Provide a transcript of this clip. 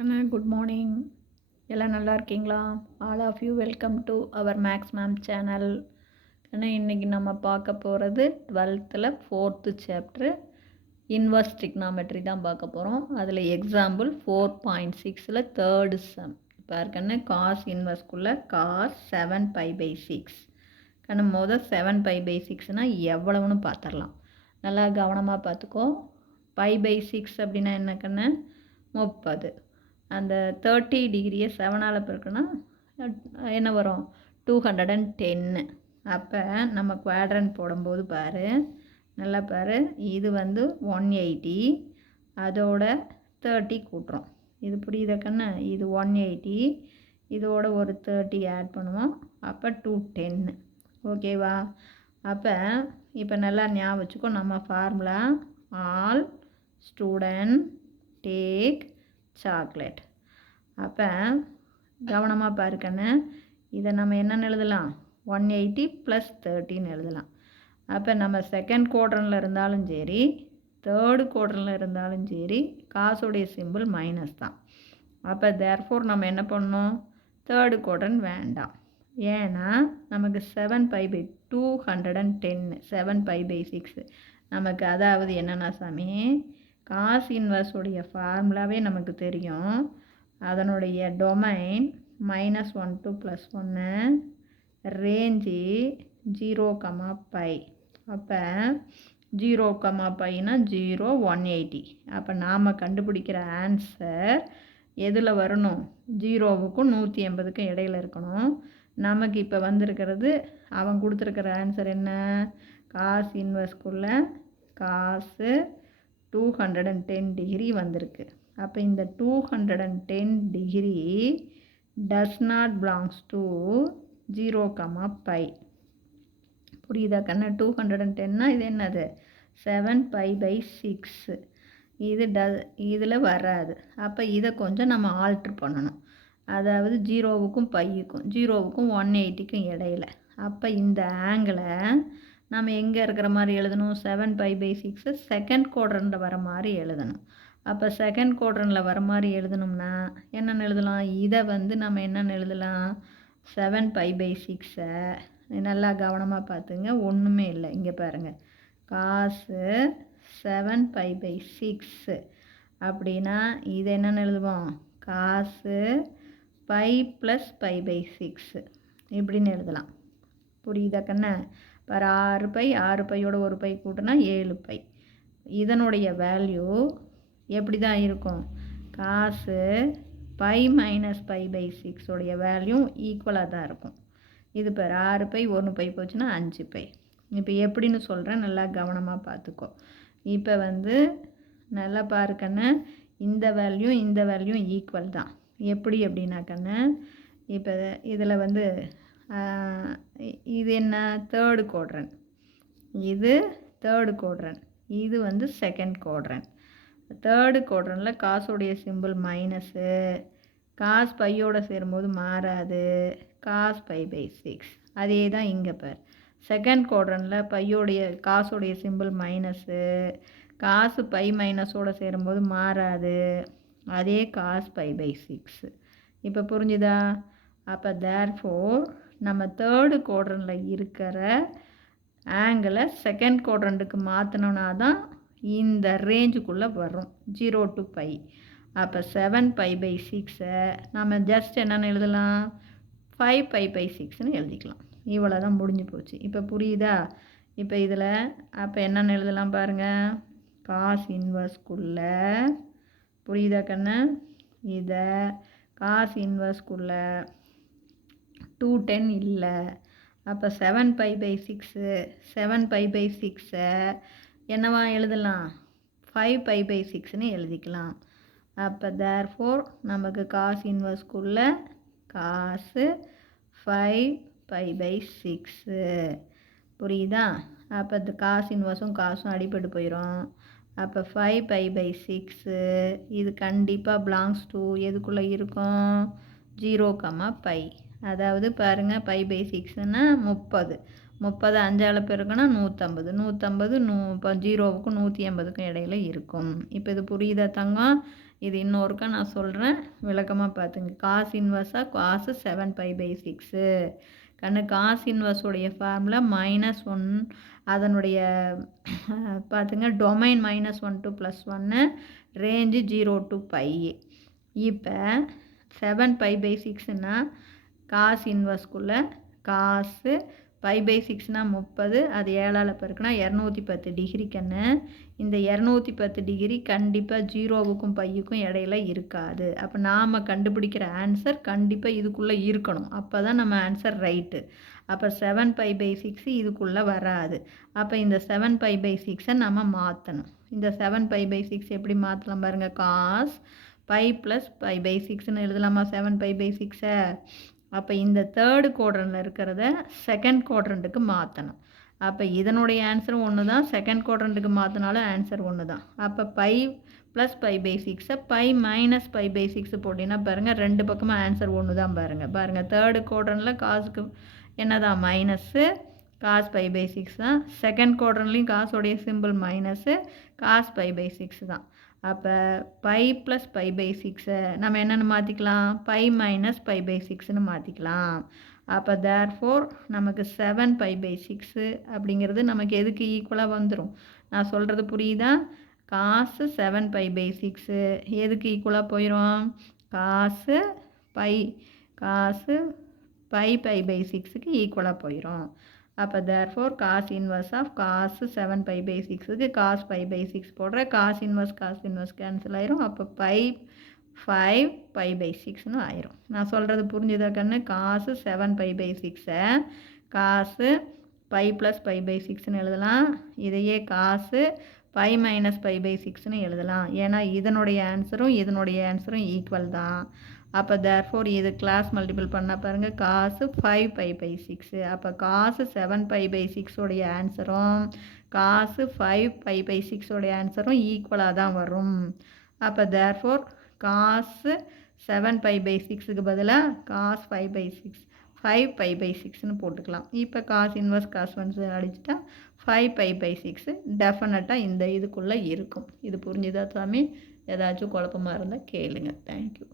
அண்ணா good morning. எல்லாம் நல்லா இருக்கீங்களா? All of you welcome to our maths ma'am channel. அண்ணா இன்றைக்கி நம்ம பார்க்க போகிறது 12th 4th chapter inverse trigonometry தான் பார்க்க போகிறோம். அதில் எக்ஸாம்பிள் 4.6 தேர்டு சம் பாருக்கண்ணே. காஸ் இன்வர்ஸ்குள்ளே காஸ் 7π/6 கண்ணு மொதல் 7π/6னால் எவ்வளவுன்னு பார்த்துடலாம். நல்லா கவனமாக பார்த்துக்கோ. π/6 அப்படின்னா என்ன கண்ணு? 30. அந்த 30 டிகிரியை 7ஆல் பெருக்குன்னா என்ன வரும்? 210. அப்போ நம்ம குவாட்ரண்ட் போடும்போது பாரு, நல்லா பாரு, இது வந்து 180, அதோட 30 கூட்டுறோம். இது புரியுதா கண்ணு? இது 180, இதோட ஒரு 30 ஆட் பண்ணுவோம். அப்போ 210. ஓகேவா? அப்போ இப்போ நல்லா ஞாபகம் வச்சுக்கோ. நம்ம formula all student take chocolate. அப்போ கவனமாக பாருக்கண்ணு. இதை நம்ம என்னென்னு எழுதலாம்? 180 + 30ன்னு எழுதலாம். அப்போ நம்ம செகண்ட் குவாட்ரனில் இருந்தாலும் சரி, தேர்டு குவாட்ரனில் இருந்தாலும் சரி, காசுடைய சிம்பிள் மைனஸ் தான். அப்போ தேர்ஃபோர் நம்ம என்ன பண்ணணும்? தேர்டு குவாட்ரன் வேண்டாம். ஏன்னா நமக்கு 7π/210 7π/6 நமக்கு, அதாவது என்னென்னா சாமி, காஸ் இன்வர்ஸுடைய ஃபார்முலாவே நமக்கு தெரியும். அதனுடைய டொமைன் -1 to +1, ரேஞ்சு 0, அப்போ 0, 0, 180. அப்போ நாம் கண்டுபிடிக்கிற ஆன்சர் எதில் வரணும்? 0க்கும் 180க்கும் இடையில் இருக்கணும். நமக்கு இப்போ வந்திருக்கிறது, அவன் கொடுத்துருக்கிற ஆன்சர் என்ன? காஸ் இன்வர்ஸ்குள்ளே காசு 210 டிகிரி வந்திருக்கு. அப்போ இந்த 210 degree does not belongs to 0, புரியுதா கண்ணு? 210னா இது என்னது? 7π/6. இது இதில் வராது. அப்போ இதை கொஞ்சம் நம்ம ஆல்ட்ரு பண்ணணும். அதாவது 0க்கும் πக்கும் 0க்கும் 180க்கும் இடையில. அப்போ இந்த ஆங்கிளை நம்ம எங்கே இருக்கிற மாதிரி எழுதணும்? 7π/6 செகண்ட் குவாட்ரண்ட்டில் வர மாதிரி எழுதணும். அப்போ செகண்ட் குவாட்ரண்ட்டில் வர மாதிரி எழுதணும்னா என்னென்னு எழுதலாம்? இதை வந்து நம்ம என்னென்னு எழுதலாம்? 7π/6 நல்லா கவனமாக பார்த்துங்க. ஒன்றுமே இல்லை, இங்கே பாருங்கள். காசு 7π/6 அப்படின்னா இது என்னென்னு எழுதுவோம்? காசு π + π/6 இப்படின்னு எழுதலாம். புரியுதா கண்ணு? பாரு, 6π 6πயோட ஒரு பை கூட்டினா 7π. இதனுடைய வேல்யூ எப்படி தான் இருக்கும்? காசு π - π/6 உடைய வேல்யூ ஈக்குவலாக தான் இருக்கும். இது பாரு, 6π 1π போச்சுன்னா 5π. இப்போ எப்படின்னு சொல்கிறேன், நல்லா கவனமாக பார்த்துக்கோ. இப்போ வந்து நல்லா பாரு கண்ணு, இந்த வேல்யூ ஈக்குவல் தான். எப்படி அப்படின்னா கண்ணு, இப்போ இதில் வந்து இது என்ன? Third quadrant. இது தேர்டு குவாட்ரன், இது வந்து செகண்ட் குவாட்ரன். தேர்டு குவாட்ரனில் காசுடைய சிம்பிள் மைனஸு, காஸ் பையோட சேரும்போது மாறாது, காஸ் π/6. அதே தான் இங்கே பார். செகண்ட் குவாட்ரனில் பையோடைய காசுடைய சிம்பிள் மைனஸு, காசு π மைனஸோடு சேரும்போது மாறாது, அதே காஸ் π/6. இப்போ புரிஞ்சுதா? அப்போ தேர்ஃபோர் நம்ம தேர்டு குவாட்ரனில் இருக்கிற ஆங்கிளை செகண்ட் குவாட்ரண்ட்டுக்கு மாற்றினோன்னா தான் இந்த ரேஞ்சுக்குள்ளே வரும், 0 to π. அப்போ 7π/6 நம்ம ஜஸ்ட் என்னென்னு எழுதலாம்? 5π/6ன்னு எழுதிக்கலாம். இவ்வளோ தான், முடிஞ்சு போச்சு. இப்போ புரியுதா? இப்போ இதில் அப்போ என்னென்னு எழுதலாம் பாருங்கள். காஸ் இன்வர்ஸ்குள்ளே, புரியுதா கண்ணு? இதை காஸ் இன்வர்ஸ்குள்ளே 210 இல்லை. அப்போ 7π/6 என்னவா எழுதலாம்? 5π/6ன்னு எழுதிக்கலாம். அப்போ தேர்ஃபோர் நமக்கு காஸ் இன்வர்ஸ்குள்ளே காசு 5π/6. புரியுதா? அப்போ இந்த காஸ் இன்வர்ஸும் காசும் அடிபட்டு போயிடும். அப்போ 5π/6 இது கண்டிப்பாக பிலாங்ஸ் டு எதுக்குள்ளே இருக்கும்? 0, அதாவது பாருங்கள், π/6ன்னா 30. 30 5ஆல் பெருக்குன்னா 150. 150 0க்கும் 180க்கும் இடையில இருக்கும். இப்போ இது புரியுதா தங்கம்? இது இன்னொருக்கா நான் சொல்கிறேன், விளக்கமாக பார்த்துங்க. காஸ் இன்வர்ஸாக காசு 7π/6. கண்ணு காஸ் இன்வர்ஸோடைய ஃபார்முலா -1, அதனுடைய பார்த்துங்க டொமைன் -1 to +1, ரேஞ்சு 0 to π. இப்போ 7π/6ன்னா காஸ் இன்வர்ஸ்குள்ளே காசு π/6னா 30, அது 7ஆல் பெருக்குனா 210 டிகிரி கண்ணு. இந்த 210 டிகிரி கண்டிப்பாக 0வுக்கும் பையுக்கும் இடையில இருக்காது. அப்போ நாம் கண்டுபிடிக்கிற ஆன்சர் கண்டிப்பாக இதுக்குள்ளே இருக்கணும். அப்போ தான் நம்ம ஆன்சர் ரைட்டு. அப்போ 7π/6 இதுக்குள்ளே வராது. அப்போ இந்த 7π/6 நம்ம மாற்றணும். இந்த 7π/6 எப்படி மாற்றலாம் பாருங்கள். காஸ் π + π/6ன்னு எழுதலாமா 7π/6? அப்போ இந்த தேர்டு குவாட்ரண்ட்டில் இருக்கிறத செகண்ட் குவாட்ரண்ட்டுக்கு மாற்றணும். அப்போ இதனுடைய ஆன்சரும் ஒன்று தான், செகண்ட் குவாட்ரண்ட்டுக்கு மாற்றினாலும் ஆன்சர் ஒன்று தான். அப்போ π + π/6 π - π/6 போட்டிங்கன்னா பாருங்கள், ரெண்டு பக்கமும் ஆன்சர் ஒன்று தான். பாருங்கள் தேர்டு குவாட்ரண்ட்டில் காசுக்கு என்ன தான் மைனஸு, காஸ் π/6 தான். செகண்ட் குவாட்ரண்ட்லேயும் காசோடைய சிம்பிள் மைனஸு, காஸ் π/6 தான். அப்போ π + π/6 நம்ம என்னென்னு மாற்றிக்கலாம், π - π/6ன்னு மாற்றிக்கலாம். அப்போ தேர்ஃபோர் நமக்கு 7π/6 அப்படிங்கிறது நமக்கு எதுக்கு ஈக்குவலாக வந்துடும்? நான் சொல்கிறது புரியுதா? காசு 7π/6 எதுக்கு ஈக்குவலாக போயிடும்? காசு π/6க்கு ஈக்குவலாக போயிடும். அப்போ தேர்ஃபோர் காஸ் இன்வர்ஸ் ஆஃப் காசு 7π/6க்கு காஸ் π/6 போடுற, காஸ் இன்வர்ஸ் கேன்சல் ஆயிரும். அப்போ 5π/6ன்னு ஆயிரும். நான் சொல்கிறது புரிஞ்சுதா கண்ணு? காசு 7π/6 காசு π + π/6ன்னு எழுதலாம். இதையே காசு π - π/6ன்னு எழுதலாம். ஏன்னா இதனுடைய ஆன்சரும் ஈக்குவல் தான். அப்போ தேர்ஃபோர் இது கிளாஸ் மல்டிபிள் பண்ணால் பாருங்கள், காசு 5π/6. அப்போ காசு 7π/6 ஆன்சரும் காசு 5π/6 ஆன்சரும் ஈக்குவலாக தான் வரும். அப்போ தேர்ஃபோர் காசு 7π/6க்கு பதிலாக காஸ் 5π/6ன்னு போட்டுக்கலாம். இப்போ காஸ் இன்வர்ஸ் காஸ் ஒன்ஸ் அடிச்சுட்டா 5π/6 டெஃபினட்டாக இந்த இதுக்குள்ளே இருக்கும். இது புரிஞ்சுதா சாமி? ஏதாச்சும் குழப்பமாக இருந்தால் கேளுங்க. தேங்க்யூ.